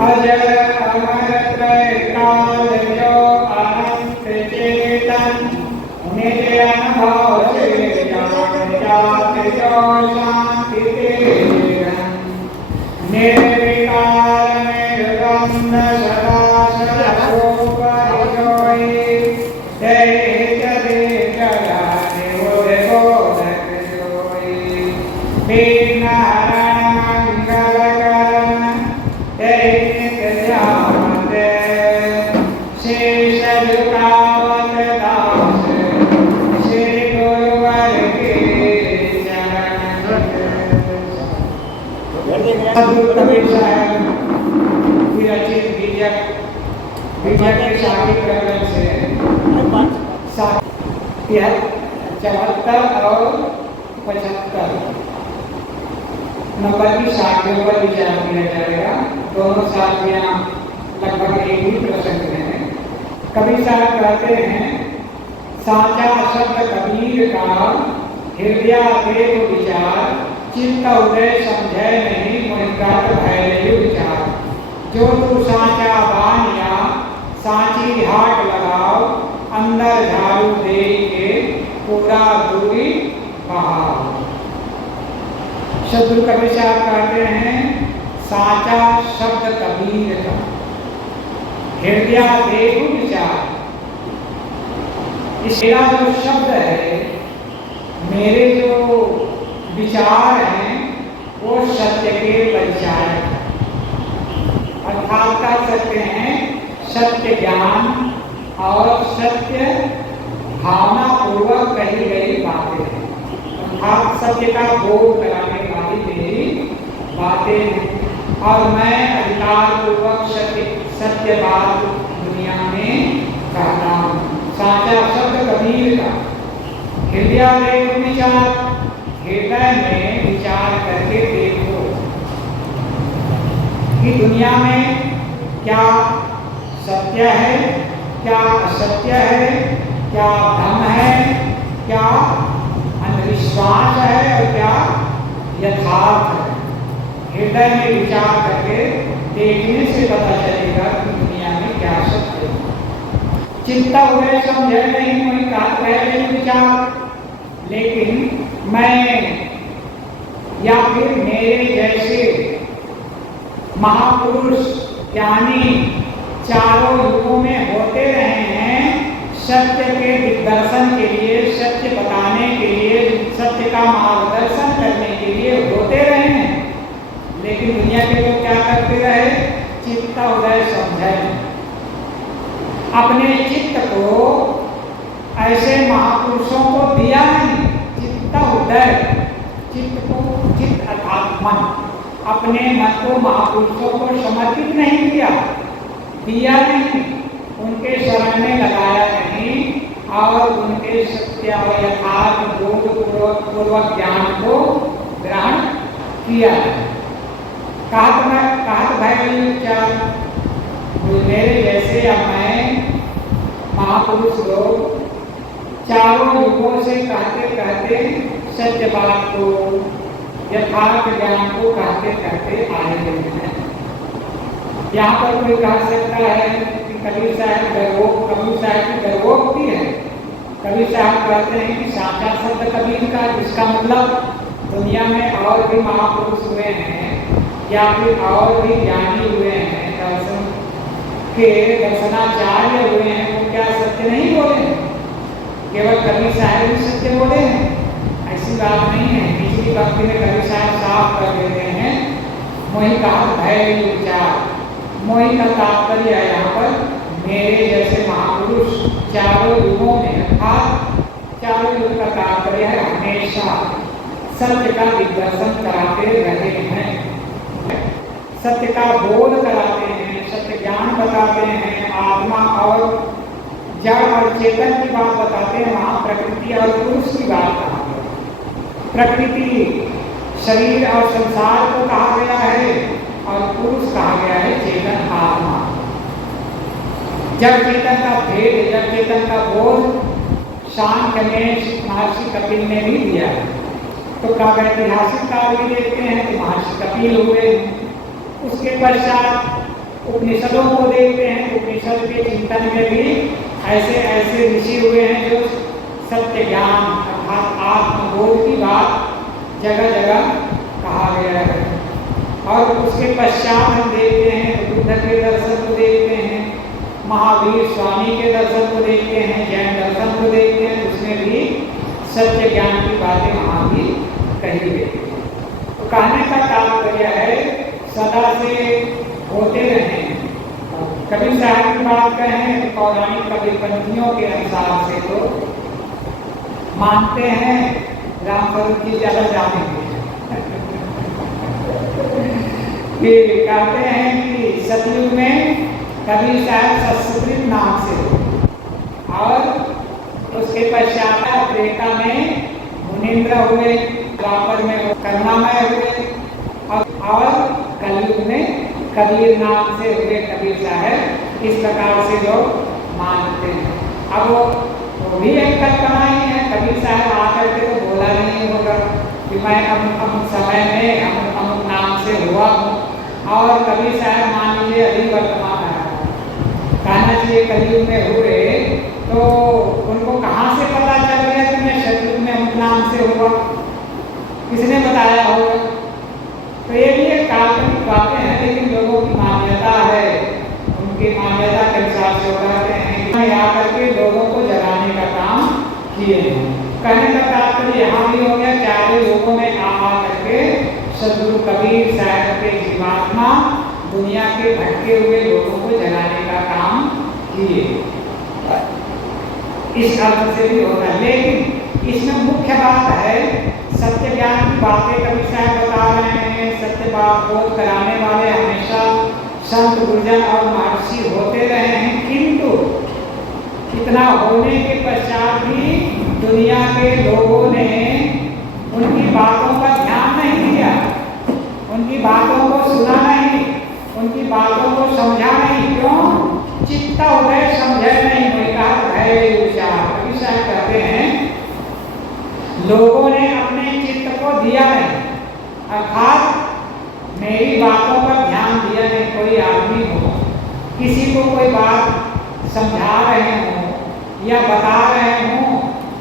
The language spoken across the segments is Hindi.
अजर अमर त्रय काल जो अनंत चेतन निज अनुभव से जान जात जो शांति तेरन निर्विकार निर्द्वंद सदा सर्वरूप जोई देश देश राधे बोधक जोई बिन हरण मंगल करण दैनिक ध्यान दे शेष झुकावत दास श्री गुरुवर के चरण। सद्गुरु कबीर साहब विरचित विजय के शाही प्रकरण से 74 और 75 नंबर की शाखियों पर विचार किया जाएगा। दोनों शाखियां लगभग एक ही प्रसंग में है। कबीर साहब कहते हैं, साचा शब्द कबीर का हृदय देव विचार चित्त उदय समझे नहीं मुनिकात भय विचार। जो तू साचा बानिया सांची हाट लगाओ अंदर झाड़ू दे के पूरा दूरी बहाओ। सद्गुरु कबीर साहब कहते हैं, साचा शब्द कबीर का हृदय देव विचार। इस मेरा जो शब्द है, मेरे जो विचार हैं, वो सत्य के परिचायक हैं। अर्थात का सत्य हैं सत्य ज्ञान और सत्य भावना पूर्वक कही गई बातें हैं। अर्थात सत्य का बोध कराने वाली मेरी बातें हैं और मैं अधिकार पूर्वक सत्य बात दुनिया में कहता हूँ। साचा शब्द कबीर का हृदय देव विचार, हृदय में विचार करके देखो कि दुनिया में क्या सत्य है, क्या असत्य है, क्या भ्रम है, क्या अंधविश्वास है और क्या यथार्थ है। हृदय में विचार करके देखने से पता चलेगा कि दुनिया में क्या सत्य है। चिंता हुए समझे नहीं वही पहले विचार, लेकिन मैं या फिर मेरे जैसे महापुरुष ज्ञानी चारों युगों में होते रहे हैं सत्य के दिग्दर्शन के लिए, सत्य बताने के लिए, सत्य का मार्गदर्शन करने के लिए होते रहे हैं। लेकिन दुनिया के लोग क्या करते रहे? चित्त उदय समझे। अपने चित्त को ऐसे महापुरुषों को दिया नहीं। चित्त उदय, चित्त अर्थात मन, अपने मन को महापुरुषों को समर्पित नहीं दिया नहीं, उनके शरण में लगाया नहीं और उनके सत्य और यथार्थ बोध पूर्वक ज्ञान को ग्रहण किया। कहत भाई मेरे जैसे या मैं महापुरुष लोग चारों युगों से कहते कहते सत्य बात को, यथार्थ ज्ञान को कहते कहते आए हैं। यहाँ पर कोई कह सकता है कि कबीर साहब की गर्वोक्ति है। कबीर साहब कहते हैं कि साचा शब्द कबीर का, जिसका मतलब दुनिया में और भी महापुरुष हुए हैं या फिर और भी ज्ञानी हुए हैं, दर्शन के दर्शनाचार्य हुए हैं, वो क्या सत्य नहीं बोले? केवल कबीर साहब ही सत्य बोले हैं? ऐसी बात नहीं है। पिछली भक्ति में कबीर साहब साफ कर देते हैं, मोहि कहा भय विचार। मोहि का तात्पर्य है यहाँ पर मेरे जैसे महापुरुष चारों युगों में, अर्थात चारों युग का तात्पर्य है हमेशा सत्य का दिग्दर्शन कराते रहे हैं, सत्य का बोध कराते हैं, सत्य ज्ञान बताते हैं, आत्मा और जड़ और चेतन की बात बताते हैं। वहाँ प्रकृति और पुरुष की बात कहा गया। प्रकृति शरीर और संसार को कहा गया है और पुरुष कहा गया है चेतन आत्मा। जड़ चेतन का भेद, जड़ चेतन का बोध सांख्य में महर्षि कपिल ने भी दिया है। तो प्रागैतिहासिक काल भी देखते हैं तो महर्षि कपिल हुए। उसके पश्चात उपनिषदों को देखते हैं, उपनिषद के चिंतन में भी ऐसे ऐसे ऋषि हुए हैं जो सत्य ज्ञान अर्थात आत्मबोध की बात जगह जगह कहा गया है। और उसके पश्चात हम देखते हैं बुद्ध के दर्शन को देखते हैं, महावीर स्वामी के दर्शन को देखते हैं, जैन दर्शन को देखते हैं, उसमें भी सत्य ज्ञान की बातें वहाँ भी कही गई। तो कहने का तात्पर्य है सदा से होते रहे। कबीर साहब की बात कहें पौराणिक कबीरपंथियों के अनुसार से तो मानते हैं रामस्वरूप जी ज्यादा जानेंगे कि कहते हैं कि सतयुग में कबीर साहब सत्सुकृत नाम से हो और उसके पश्चात त्रेता में मुनीन्द्र हुए, द्वापर में करुणामय हुए और कलयुग में कबीर नाम से हुए कबीर साहब। इस प्रकार से लोग मानते हैं। अब वो भी एक कल्पना ही है। कबीर साहब आकर के तो बोला नहीं होगा कि मैं अमुक समय में अमुक नाम से हुआ हूँ, और कबीर साहब मान लीजिए अभी वर्तमान है, कहना चाहिए कलयुग में हुए, तो उनको कहाँ से पता चल गया कि मैं सतयुग में अमुक नाम से हुआ? किसने बताया होगा? तो ये भी एक काल्पनिक बातें हैं, लेकिन लोगों की मान्यता है, उनकी मान्यता के अनुसार से कहते हैं आकर के लोगों को जगाने का काम किए हैं। कहने का तात्पर्य यहाँ भी हो गया, चारों लोगों में आ करके सदगुरु कबीर साहब के जीवात्मा दुनिया के भटके हुए लोगों को जगाने का काम किए। इस अर्थ से भी होगा, लेकिन इसमें मुख्य बात है सत्य ज्ञान की बातें कबीर साहब बता रहे हैं। सत्य बात बोध कराने वाले हमेशा संत गुरुजन और महर्षि होते रहे हैं, किंतु इतना होने के पश्चात भी दुनिया के लोगों ने उनकी बातों का ध्यान नहीं दिया, उनकी बातों को सुना नहीं, उनकी बातों को समझा नहीं। क्यों? चित्त उदय समझे नहीं, भय विचार। कबीर साहब कहते हैं लोगों ने अपने चित्त को दिया नहीं, अर्थात मेरी बातों पर ध्यान दिया नहीं। कोई आदमी हो, किसी को कोई बात समझा रहे हो या बता रहे हो,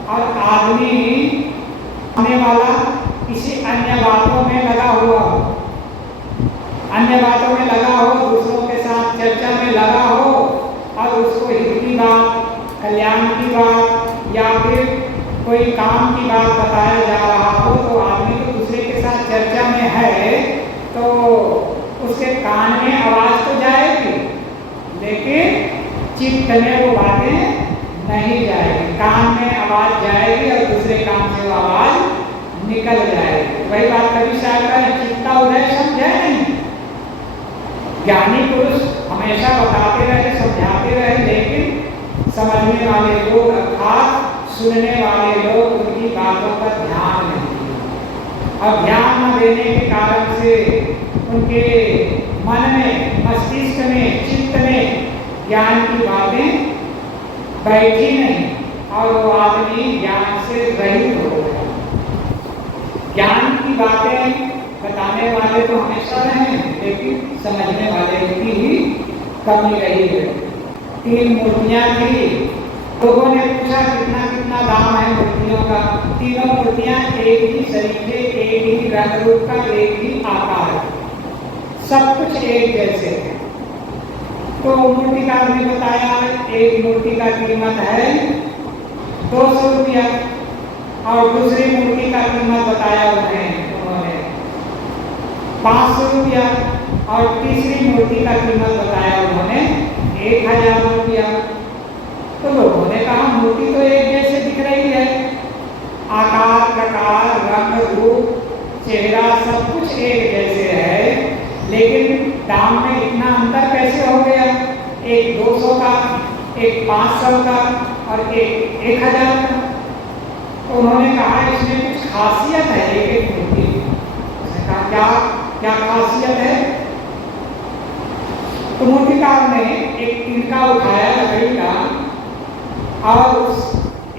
और आदमी आने वाला किसी अन्य बातों में लगा हुआ हो, अन्य बातों में लगा हो, दूसरों के साथ चर्चा में लगा हो, और उसको हित की बात, कल्याण की बात या फिर कोई काम की बात बताया जा रहा हो, तो आदमी तो दूसरे के साथ चर्चा में है, तो उसके कान में आवाज तो जाएगी, लेकिन चित्त में वो बातें नहीं जाएगी। कान में आवाज जाएगी और दूसरे कान से वो आवाज निकल जाएगी। वही बात कबीर साहब का चित्ता उदय समझे नहीं। ज्ञानी पुरुष हमेशा बताते रहे, समझाते रहे, लेकिन समझने वाले लोग अर्थात सुनने वाले लोग उनकी बातों पर ध्यान नहीं दिया, और ध्यान न देने के कारण से उनके मन में, मस्तिष्क में, चित्त में ज्ञान की बातें बैठी नहीं, और वो आदमी ज्ञान से रहित हो गया। ज्ञान की बातें बताने वाले तो हमेशा रहे, लेकिन समझने वाले की ही कमी रही है। 3 मूर्तियां थी, लोगों ने पूछा कितना कितना दाम है मूर्तियों का। तीनों मूर्तियां एक ही शरीर, एक ही रंग रूप का, एक ही आकार, सब कुछ एक जैसे है। तो मूर्तिकार ने बताया एक मूर्ति का कीमत है 200 रुपया, और दूसरी मूर्ति का कीमत बताया उन्होंने 500 रुपया, और तीसरी मूर्ति का कीमत बताया उन्होंने 1000 रुपया। तो लोगों ने कहा मूर्ति तो एक जैसे दिख रही है, आकार, प्रकार, रंग, रूप, चेहरा सब कुछ एक जैसे है, लेकिन दाम में इतना अंतर कैसे हो गया? एक 200 का, एक 500 का और एक 1000 का। तो उन्होंने कहा इसमें कुछ खासियत है एक मूर्ति। उसने कहा क्या क्या खासियत है? तो मूर्तिकार ने एक तिनका उठाया लकड़ी का, और उस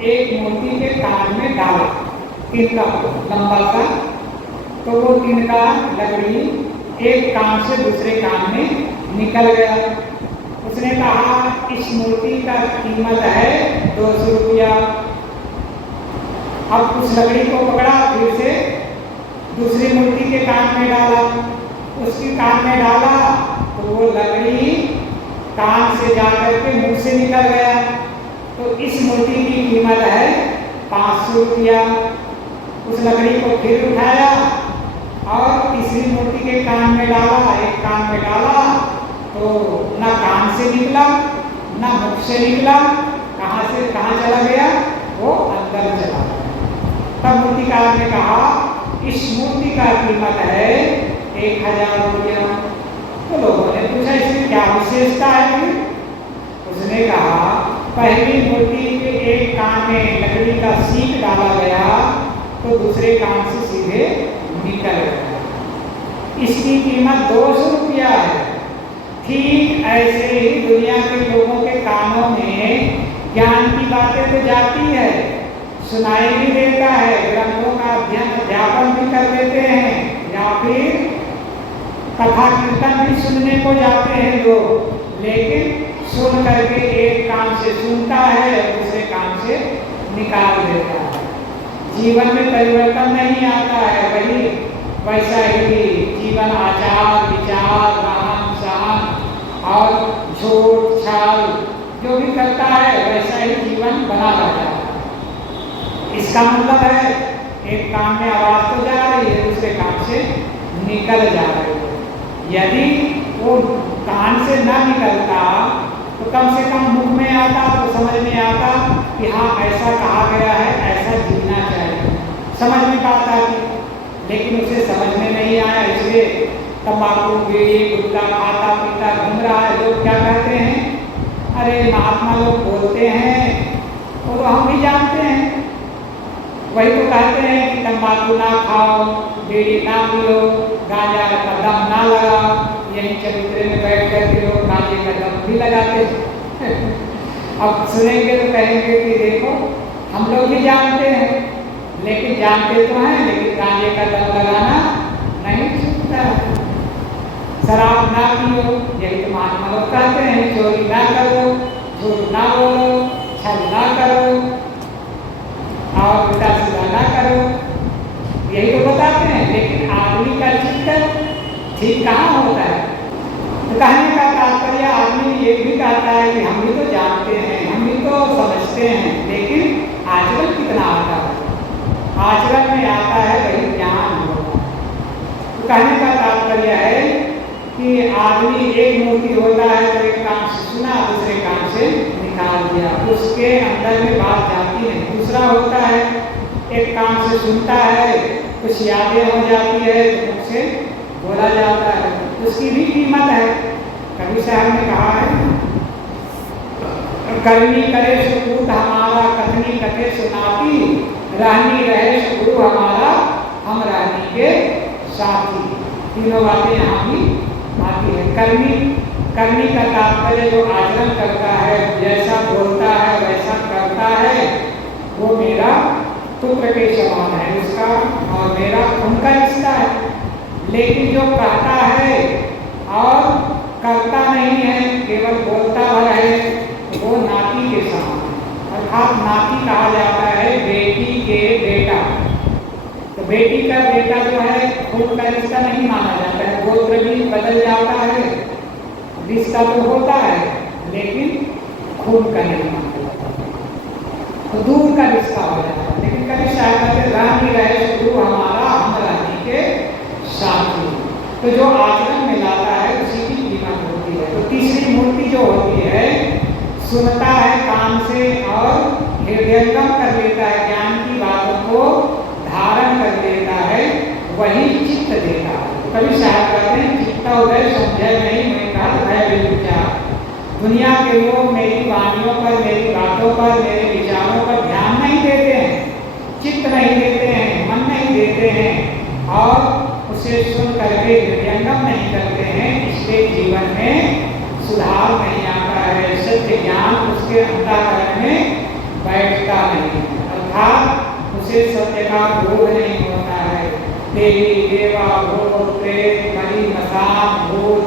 एक मूर्ति के कान में डाला, तिनका लंबा सा। तो वो तिनका लकड़ी एक कान से दूसरे कान में निकल गया। उसने कहा इस मूर्ति का कीमत है 200 रुपया। अब उस लकड़ी को पकड़ा, फिर से दूसरी मूर्ति के कान में डाला। उसकी कान में डाला तो वो लकड़ी कान से जाकर के मुंह से निकल गया। तो इस मूर्ति की कीमत है 500 रुपया। उस लकड़ी को फिर उठाया और तीसरी मूर्ति के कान में डाला। एक कान में डाला तो ना कान से निकला ना मुख से निकला, कहाँ से कहाँ चला गया, वो अंदर चला गया। तब मूर्तिकार ने कहा इस मूर्ति का कीमत है 1000 रुपया। तो लोगों ने पूछा इसमें क्या विशेषता है? उसने कहा पहली मूर्ति के एक कान में लकड़ी का सीख डाला गया तो दूसरे कान से सीधे निकल गया। इसकी कीमत 200 रुपया है। ठीक ऐसे ही दुनिया के लोगों के कानों में ज्ञान की बातें तो जाती है, सुनाई भी देता है, ग्रंथों का अध्यापन भी कर देते हैं, या फिर कथा कीर्तन भी सुनने को जाते हैं लोग, लेकिन सुन करके एक कान से सुनता है और दूसरे कान से निकाल देता है। जीवन में परिवर्तन नहीं आता है, वही वैसा ही जीवन आचार विचार रहन सहन और झूठ छाल जो भी करता है वैसा ही जीवन बना रहता है। इसका मतलब है एक कान में आवाज तो जा रही है, दूसरे कान से निकल जा रही है। यदि वो कान से ना निकलता तो कम से कम मुख में आता तो समझ में आता कि हाँ ऐसा कहा गया है, ऐसा जीना चाहिए, समझ में पाता थी। लेकिन उसे समझ में नहीं आया, इसलिए तंबाकू बीड़ी गुटखा खाता पीता घूम रहा है। लोग क्या कहते हैं, अरे महात्मा लोग बोलते हैं वो तो हम भी जानते हैं, वही तो कहते हैं कि तंबाकू ना खाओ, बीड़ी ना पियो, गांजा का दम ना लगाओ। यही चबूतरे में बैठ करके लोग गांजे का दम भी लगाते हैं। अब सुनेंगे तो कहेंगे कि देखो हम लोग भी जानते हैं, लेकिन जानते तो हैं लेकिन गांजे का दम लगाना नहीं छूटता है। शराब ना पियो, यही तो महात्मा लोग कहते हैं। चोरी ना करो, झूठ ना बोलो, छल ना करो और उल्टा सीधा ना करो, यही तो बताते हैं। लेकिन आदमी का चित्त ठीक कहाँ होता है? तो कहने का तात्पर्य आदमी ये भी कहता है कि हम भी तो जानते हैं, हम भी तो समझते हैं, लेकिन आचरण कितना आता है? आचरण में आता है वही ज्ञान होता है। तो कहने का तात्पर्य है कि आदमी एक मूर्ति होता है तो एक कान से सुना, दूसरे कान से निकाल दिया, उसके अंदर में बात जाती नहीं। दूसरा होता है एक कान से सुनता है, कुछ यादें हो जाती है तो मुख से बोला जाता है, उसकी भी कीमत है। कवि साहब ने कहा है करनी करे सुपूत हमारा, कथनी कथे सुनाती, रहनी रहे गुरु हमारा, हम रहनी के साथी। तीनों बातें यहाँ भी आती है। करनी का तात्पर्य जो आचरण करता है, जैसा बोलता है वैसा करता है, वो मेरा पुत्र के समान है उसका और मेरा उनका रिश्ता है। लेकिन जो कहता है और करता नहीं है, केवल बोलता भर है, वो नाती के समान है। अर्थात नाती कहा जाता है बेटी के बेटा। तो बेटी का बेटा जो है खून का रिश्ता नहीं माना जाता है, गोत्र भी बदल जाता है, रिश्ता तो होता है लेकिन खून का नहीं माना जाता, तो दूर का रिश्ता हो जाता है। लेकिन कभी शायद रानी रहे गुरु हमारा, हम रानी के साथी। तो जो आचरण में लाता है उसी की कीमत होती है। तो तीसरी मूर्ति जो होती है, सुनता है कान से और हृदयंगम कर लेता है, ज्ञान की बातों को धारण कर लेता है, वही चित्त देता है। कभी साहब कहते हैं चित्तोदय समझे नहीं, मैं कहा भय विचार। दुनिया के लोग मेरी वाणियों पर, मेरी बातों पर, मेरे विचारों पर ध्यान नहीं देते हैं, चित्त नहीं देते हैं, मन नहीं देते हैं और उसे सुन करके हृदयंगम नहीं करते हैं, इसलिए जीवन में सुधार नहीं आता है, सत्य ज्ञान उसके अंतःकरण में बैठता नहीं, अर्थात उसे सत्य का बोध नहीं होता है। देवी देवा भूत प्रेत मरी मसान भूत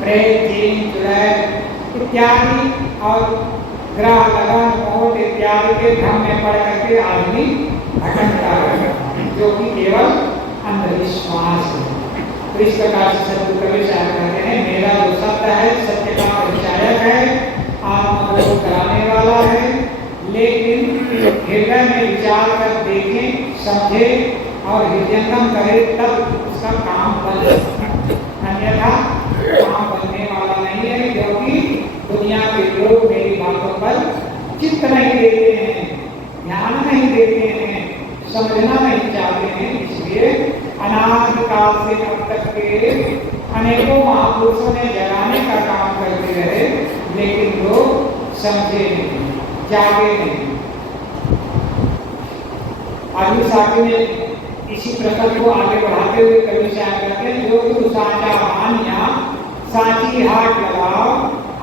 प्रेत, जीन, चुड़ैल इत्यादि और ग्रह लगन मोह इत्यादि के भ्रम में पड़ करके आदमी भटकता है, जो कि केवल अंधविश्वास है। तो इस प्रकार से सदगुरु कबीर साहब कहते हैं, मेरा जो शब्द है सत्य का परिचायक है, आत्मा को कराने वाला है, लेकिन हृदय में विचार कर देखें, समझे और हृदयंगम करे तब उसका काम बन सकता है, अन्यथा काम बनने वाला नहीं है। क्योंकि दुनिया के लोग मेरी बातों पर चित्त नहीं देते हैं, ध्यान नहीं देते हैं, समझना नहीं चाहते हैं। इसलिए अनादिकाल से अब तक के अनेकों महापुरुषों ने जगाने का काम करते रहे, लेकिन लोग समझे नहीं, जागे नहीं। आदि साथी ने इसी प्रसंग को आगे बढ़ाते हुए कवि साहब कहते हैं, जो तू साचा मानिया साची हाथ लगाओ,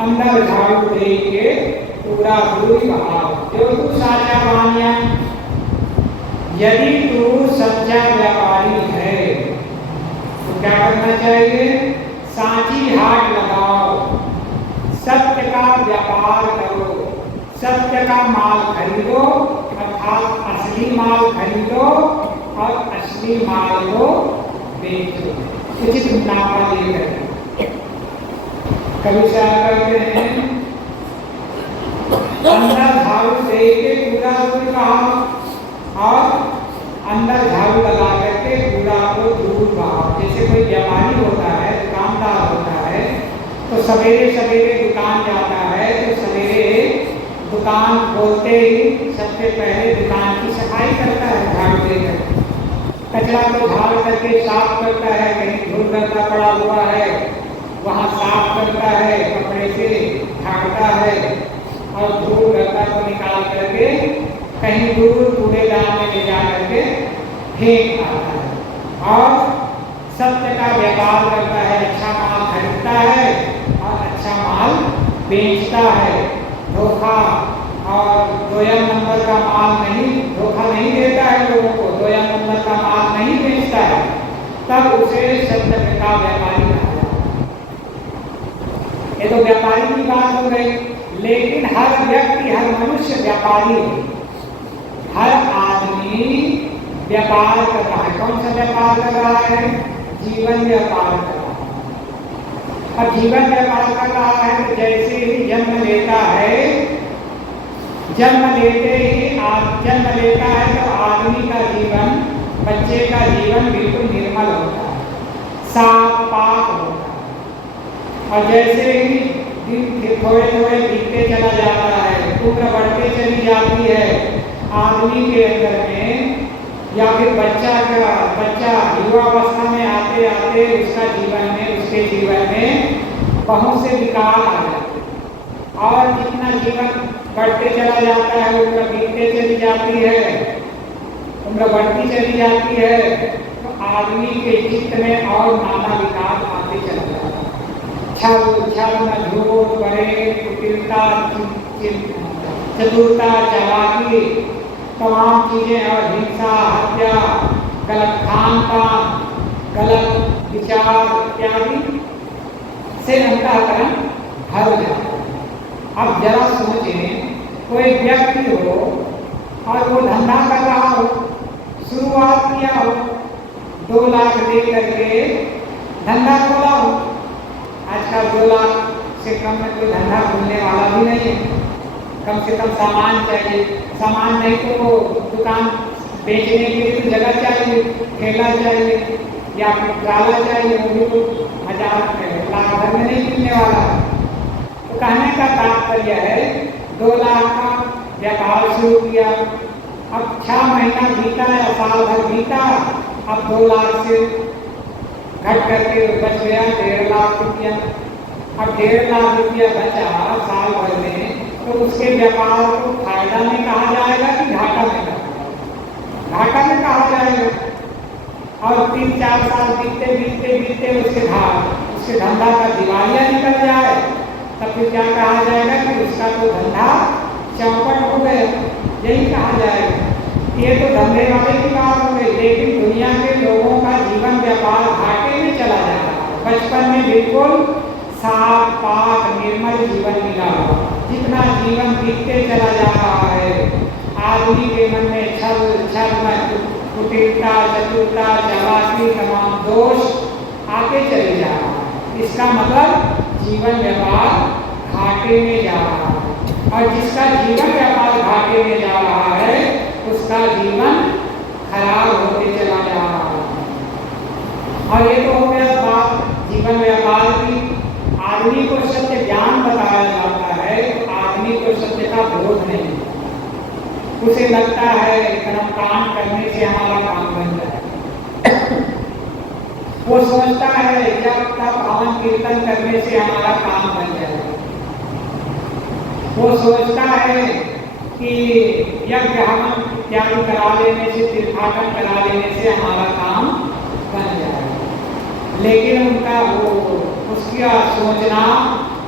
अंदर झाड़ू दे के पूरा दूर बहाओ। जो तू साचा मानिया, यदि तू सच्चा व्यापारी है तो क्या करना चाहिए? साची हाट लगाओ, सत्य का व्यापार करो, सत्य का माल खरीदो, अर्थात असली माल खरीदो और असली माल को बेचो, उचित मुनाफा लेकर। कवि साहब कहते हैं, अंदर झाड़ू दे के पूरा दूर बहाओ, और अंदर झाड़ू लगा करके कूड़ा को दूर बहाओ। जैसे कोई व्यापारी होता है, दुकानदार होता है, तो सवेरे सवेरे दुकान जाता है, तो सवेरे दुकान खोलते ही सबसे पहले दुकान की सफाई करता है, झाड़ू देकर कचरा को झाड़ करके साफ करता है, कहीं धूल गंदा पड़ा हुआ है वहाँ साफ करता है, कपड़े से झाड़ता है और धूल गंदा को निकाल करके कहीं दूर कूड़ेदान में ले जा करके फेंक आता है और सत्य का व्यापार करता है, अच्छा माल खरीदता है और अच्छा माल बेचता है। धोखा और 2 नंबर का माल नहीं, धोखा नहीं देता है लोगों को, 2 नंबर का माल नहीं बेचता है, तब उसे सत्य का व्यापारी कहा जाता है। ये तो व्यापारी की बात हो गई, लेकिन हर व्यक्ति, हर मनुष्य व्यापारी है। हर आदमी व्यापार कर रहा है। कौन सा व्यापार कर रहा है? जीवन व्यापार कर रहा है। अब जीवन व्यापार कर रहा है तो जैसे ही जन्म लेता है, जन्म लेते ही जन्म लेता है तो आदमी का जीवन, बच्चे का जीवन बिल्कुल निर्मल होता है, साफ पाक होता है। और जैसे ही दिन थोड़े थोड़े बीतते चला जाता है, उम्र बढ़ते चली जाती है, आदमी के अंदर में या फिर बच्चा युवावस्था में आते आते उसका जीवन में, उसके जीवन में बहुत से विकार आ जाते हैं। और जितना जीवन बढ़ते चला जाता है, उम्र बीतते चली जाती है, उम्र बढ़ती चली जाती है, तो आदमी के चित्त में और नाना विकार आते चले जाते हैं। छल झूठ, बड़े कुटिलता, चतुरता, चालाकी, तमाम चीजें और हिंसा, हत्या, गलत खान पान, गलत विचार इत्यादि से अंतःकरण भर जाता है। अब जरा सोचें, कोई व्यक्ति हो और वो धंधा कर रहा हो, शुरुआत किया हो, 2 लाख दे करके धंधा खोला हो। आजकल 2 लाख से कम में कोई धंधा खुलने वाला भी नहीं है। कम से कम सामान चाहिए, सामान नहीं तो वो दुकान बेचने के लिए तो जगह चाहिए, ठेला चाहिए या फिर ट्राला चाहिए, वो भी तो 1000 लाख भर में नहीं मिलने वाला है। तो कहने का तात्पर्य है, 2 लाख का व्यापार शुरू किया, अब 6 महीना बीता या साल भर बीता, अब 2 लाख से घट करके बच गया 1.5 लाख रुपया। अब 1.5 लाख रुपया बचा साल भर में, तो उसके व्यापार को फायदा में कहा जाएगा कि घाटा में कहा जाएगा? घाटा में कहा जाएगा। और 3-4 साल बीतते बीतते बीतते उसके धंधा का दिवालिया निकल जाए, तब फिर क्या कहा जाएगा कि उसका तो धंधा चौपट हो गया, यही कहा जाएगा। ये तो धंधे वाले की बात हो गई, लेकिन दुनिया के लोगों का जीवन व्यापार घाटे में चला जाता है। बचपन में बिल्कुल साफ पाक निर्मल जीवन मिला हुआ। जितना जीवन बीतते चला जा रहा है, आदमी के मन में छल छल कुटिलता चतुरता चालाकी तमाम दोष आके चले जा रहा है। इसका मतलब जीवन व्यापार घाटे में जा रहा है, और जिसका जीवन व्यापार घाटे में जा रहा है उसका जीवन खराब होते चला जा रहा है। और ये तो हो गया बात जीवन व्यापार की। आदमी को सत्य ज्ञान बताया जाता है तो आदमी को सत्य का बोध नहीं। उसे लगता है कर्मकांड करने से हमारा काम बन जाए। वो सोचता है जब तक हवन कीर्तन करने से हमारा काम बन जाए। वो सोचता है कि यज्ञ हवन इत्यादि करा लेने से, तीर्थाटन करा लेने से हमारा काम बन जाए। लेकिन उनका वो उसका सोचना,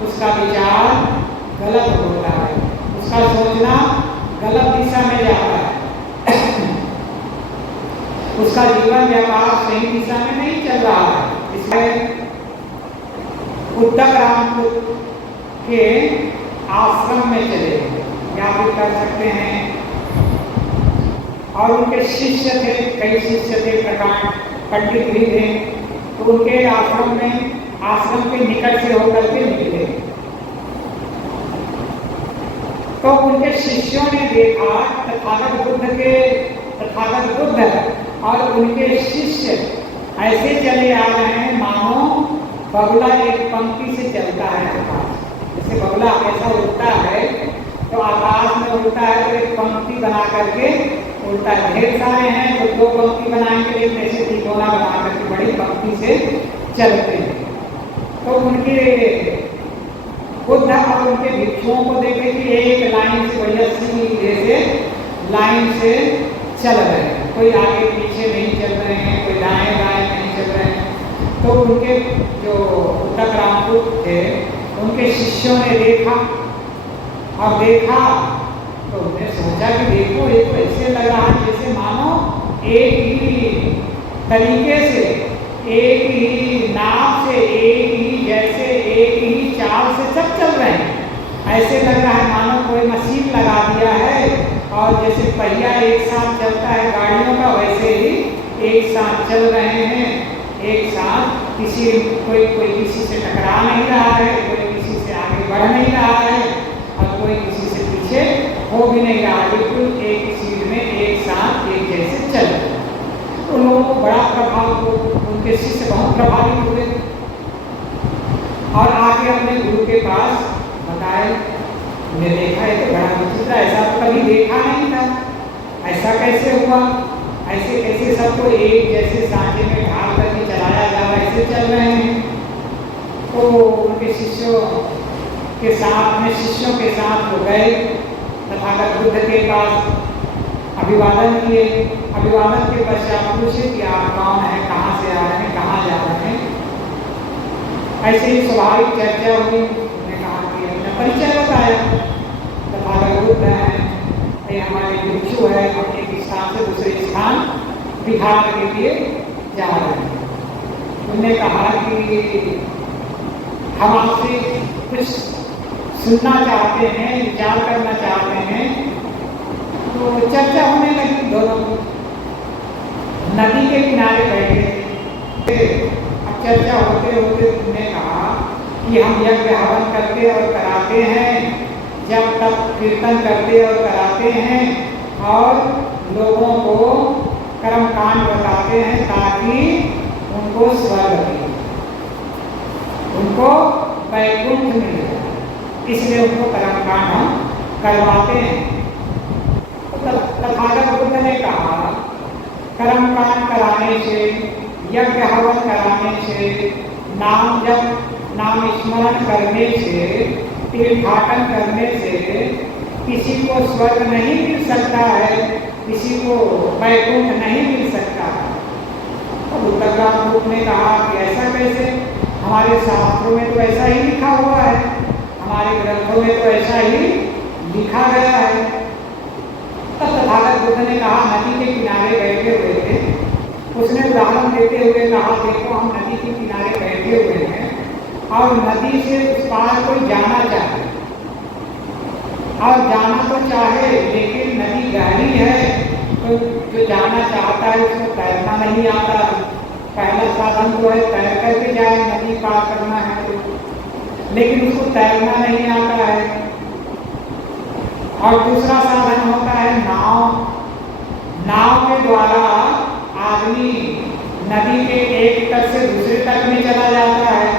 उसका विचार गलत होता है। उसका सोचना गलत दिशा में जाता है। उसका जीवन व्यापार सही दिशा में नहीं चल रहा है। इसलिए उद्धव रामपुर के आश्रम में चले या फिर कर सकते हैं। और उनके शिष्य थे, कई शिष्य थे, प्रकांड पंडित भी थे। तो उनके आश्रम में, आश्रम के निकट से होकर के निकले तो उनके शिष्यों ने देखा तथागत बुद्ध और उनके शिष्य ऐसे चले आ रहे हैं मानो बगुला एक पंक्ति से चलता है आकाश। जैसे बगुला ऐसा उड़ता है तो आकाश में उड़ता है तो एक पंक्ति बना करके उड़ता है। ढेर सारे हैं तो दो पंक्ति बनाएंगे, एक ऐसे तिकोना बना करके बड़ी पंक्ति से चलते हैं। तो उनके बुद्ध और उनके भिक्षुओं को देखे कि एक लाइन से जैसे लाइन से चल रहे हैं, कोई आगे पीछे नहीं चल रहे हैं, कोई दाएं बाएं नहीं चल रहे हैं। तो उनके जो उद्धव रामपुर थे उनके शिष्यों ने देखा और देखा तो उन्हें सोचा कि देखो ये तो ऐसे लग रहा है जैसे मानो एक ही तरीके से, एक ही नाव से, एक ही जैसे एक ही चाल से सब चल रहे हैं। ऐसे लग रहा है मानो कोई मशीन लगा दिया है और जैसे पहिया एक साथ चलता है गाड़ियों का, वैसे ही एक साथ चल रहे हैं। एक साथ कोई किसी से टकरा नहीं रहा है, कोई किसी से आगे बढ़ नहीं रहा है और कोई किसी से पीछे हो भी नहीं रहा। बिल्कुल एक सीध में एक साथ एक जैसे चल रहे हैं। तो लोगों को बड़ा प्रभाव, उनके शिष्य बहुत प्रभावित हुए और आके अपने गुरु के पास बताए, हमने देखा है तो बड़ा विचित्र, ऐसा तो कभी देखा नहीं था, ऐसा कैसे हुआ, ऐसे कैसे सबको एक जैसे सांचे में ढाल करके चलाया जा रहा है, ऐसे चल रहे हैं। तो उनके शिष्यों के साथ वो गए तथागत बुद्ध के पास, अभिवादन किए। अभिवादन के पश्चात पूछे कि आप कौन हैं, कहाँ से आ रहे हैं, कहाँ जा रहे हैं। ऐसे ही स्वाभाविक चर्चा हुई। उन्होंने कहा कि अपना परिचय बताया, तथागत बुद्ध हैं, ये हमारे भिक्षु है, हम एक स्थान से दूसरे स्थान विहार के लिए जा रहे हैं। उन्होंने कहा कि हम आपसे कुछ सुनना चाहते हैं, विचार करना चाहते हैं। तो चर्चा होने लगी दोनों को। नदी के किनारे बैठे थे। अब चर्चा होते होते उन्होंने कहा कि हम यज्ञ हवन करते और कराते हैं, जब तक कीर्तन करते और कराते हैं और लोगों को कर्मकांड बताते हैं ताकि उनको स्वर्ग मिले, उनको वैकुंठ मिले, इसलिए उनको कर्मकांड हम करवाते हैं। तथागत बुद्ध ने कहा कर्मकांड कराने से, यज्ञ हवन कराने से, नाम जप, नाम स्मरण करने से, तीर्थाटन करने से किसी को स्वर्ग नहीं मिल सकता है, किसी को वैकुंठ नहीं मिल सकता है। अब उद्धव बुद्ध ने कहा कि ऐसा कैसे, हमारे शास्त्रों में तो ऐसा ही लिखा हुआ है, हमारे ग्रंथों में तो ऐसा ही लिखा गया है। तब तथागत बुद्ध ने कहा, नदी के किनारे बैठे हुए थे। उसने उदाहरण देते हुए कहा, देखो हम नदी के किनारे बैठे हुए हैं और नदी से उस पार कोई जाना चाहे और जाना तो चाहे लेकिन नदी गहरी है तो जो जाना चाहता है उसको तैरना नहीं आता। पहला साधन तो है तैर करके जाए, नदी पार करना है तो, लेकिन उसको तैरना नहीं आता है। और दूसरा साधन होता है नाव। नाव के द्वारा आदमी नदी के एक तट से दूसरे तट में चला जाता है।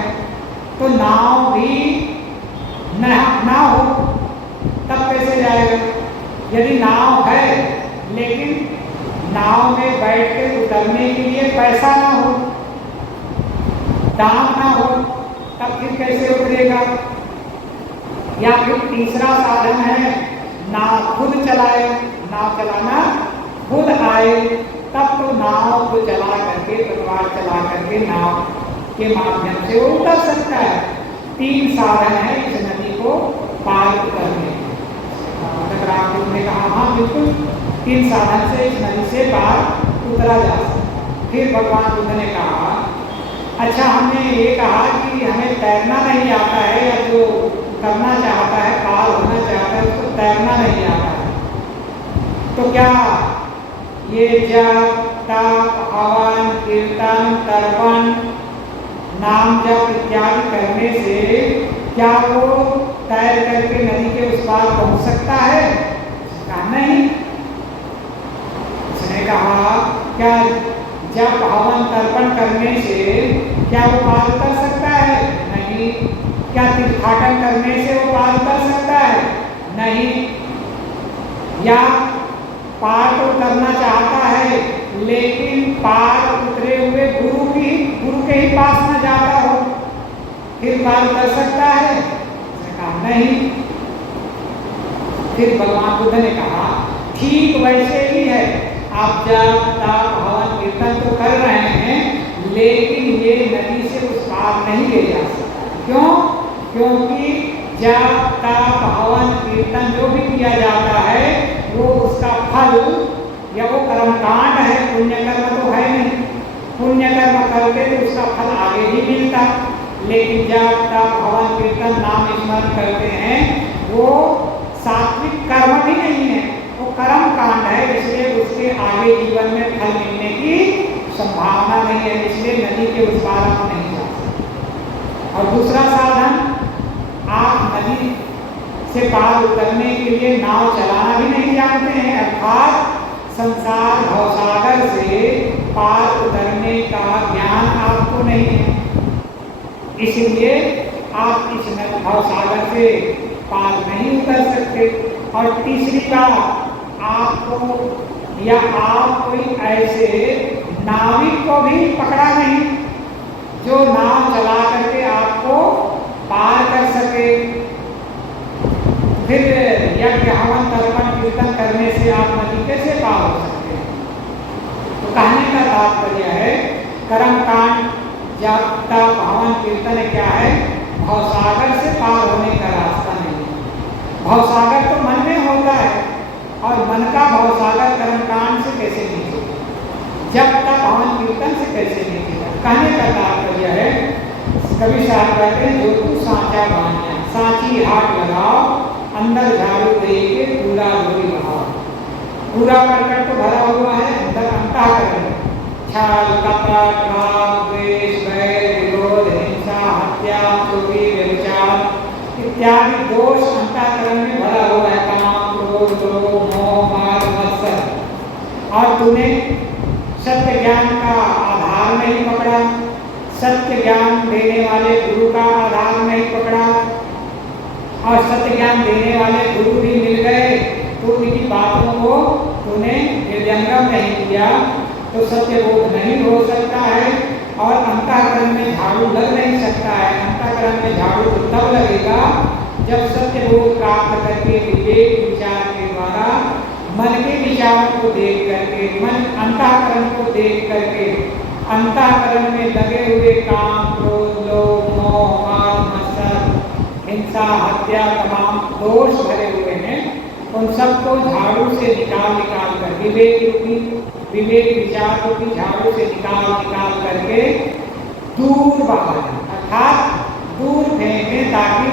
तो नाव भी ना हो तब कैसे जाएगा? यदि नाव है लेकिन नाव में बैठ के उतरने के लिए पैसा ना हो, दाम ना हो, तब फिर कैसे उतरेगा? या फिर तीसरा साधन है नाव खुद चलाए, नाव चलाना खुद आए, तब तो नाव को चला करके, पतवार चला करके नाव के माध्यम से वो उतर सकता है। 3 साधन है इस नदी को पार करने। रामदेव ने कहा हाँ बिल्कुल 3 साधन से इस नदी से पार उतरा जा सकता। फिर भगवान बुद्ध ने कहा अच्छा हमने ये कहा कि हमें तैरना नहीं आता है, या जो करना चाहता है, पार होना चाहता है, उसको तैरना नहीं आता है, तो क्या ये जप तप हवन कीर्तन तर्पण नाम जप इत्यादि करने से क्या वो तैर करके नदी के उस पार पहुंच सकता है? कहा नहीं। उसने कहा क्या जप हवन तर्पण करने से क्या वो पार उतर सकता है? नहीं। क्या तीर्थाटन करने से वो पार उतर सकता है? नहीं। या पार तो उतरना चाहता है लेकिन पार उतरे हुए गुरु के ही पास न जाता हो, फिर पार उतर सकता है? उसने कहा नहीं। फिर भगवान बुद्ध ने कहा ठीक वैसे ही है, आप जप तप हवन कीर्तन तो कर रहे हैं लेकिन ये नदी से उस पार नहीं ले जा सकता। क्यों? क्योंकि जप तप हवन कीर्तन जो भी किया जाता है वो उसका फल या वो कर्मकांड है, पुण्य कर्म तो है नहीं। पुण्य कर्म करके तो उसका फल आगे ही मिलता, लेकिन जब तप हवन कीर्तन नाम स्मरण करते हैं वो सात्विक कर्म भी नहीं है, वो कर्म कांड है, इसलिए उसके आगे जीवन में फल मिलने की संभावना नहीं है, इसलिए नदी के उस पार आप नहीं जा सकते। और दूसरा साधन, आप नदी से पार उतरने के लिए नाव चलाना भी नहीं जानते हैं, अर्थात संसार भवसागर से पार उतरने का ज्ञान आपको नहीं है, इसलिए आप इस भवसागर से पार नहीं उतर सकते। और तीसरी बात, आपको या आप कोई ऐसे नाविक को भी पकड़ा नहीं जो नाव चला करके आपको पार कर सके। फिर यज्ञ हवन तर्पण कीर्तन करने से आप नदी कैसे पार हो सकते हैं? तो कहने का तात्पर्य है कर्म कांड जप तप हवन कीर्तन क्या है? भवसागर से पार होने का रास्ता नहीं है। भवसागर तो मन में होता है और मन का भवसागर कर्मकांड से कैसे निकलेगा? जब तक हवन कीर्तन से कैसे निकलेगा? कहने का तात्पर्य है, कवि साहब कहते हैं जो तू सांचा बानिया, सांची हाथ लगाओ, अंदर झाड़ू दे के पूरा डोरी बहाओ। पूरा करकट तो भरा हुआ है, अंदर अंतःकरण छल कपट राग द्वेष भय विरोध हिंसा हत्या चोरी व्यभिचार इत्यादि दोष अंतःकरण में भरा हुआ है, काम क्रोध लोभ मोह मार मत्सर। और तूने सत्य ज्ञान का आधार नहीं पकड़ा, सत्य ज्ञान देने वाले गुरु का आधार नहीं पकड़ा, और सत्य ज्ञान देने वाले गुरु भी मिल गए तो उनकी बातों को तूने हृदयंगम नहीं किया, तो सत्य बोध नहीं हो सकता है और अंतःकरण में झाड़ू लग नहीं सकता है। अंतःकरण में झाड़ू तब लगेगा जब सत्य बोध प्राप्त करके विवेक विचार के द्वारा मन के विचारों को देख करके, मन अंतःकरण को देख करके, अंतःकरण में लगे हुए काम क्रोध लोभ मोह मार मत्सर हिंसा हत्या तमाम दोष भरे हुए हैं, उन सबको झाड़ू से निकाल कर विवेक विचार झाड़ू से निकाल करके दूर बहा, अर्थात ताकि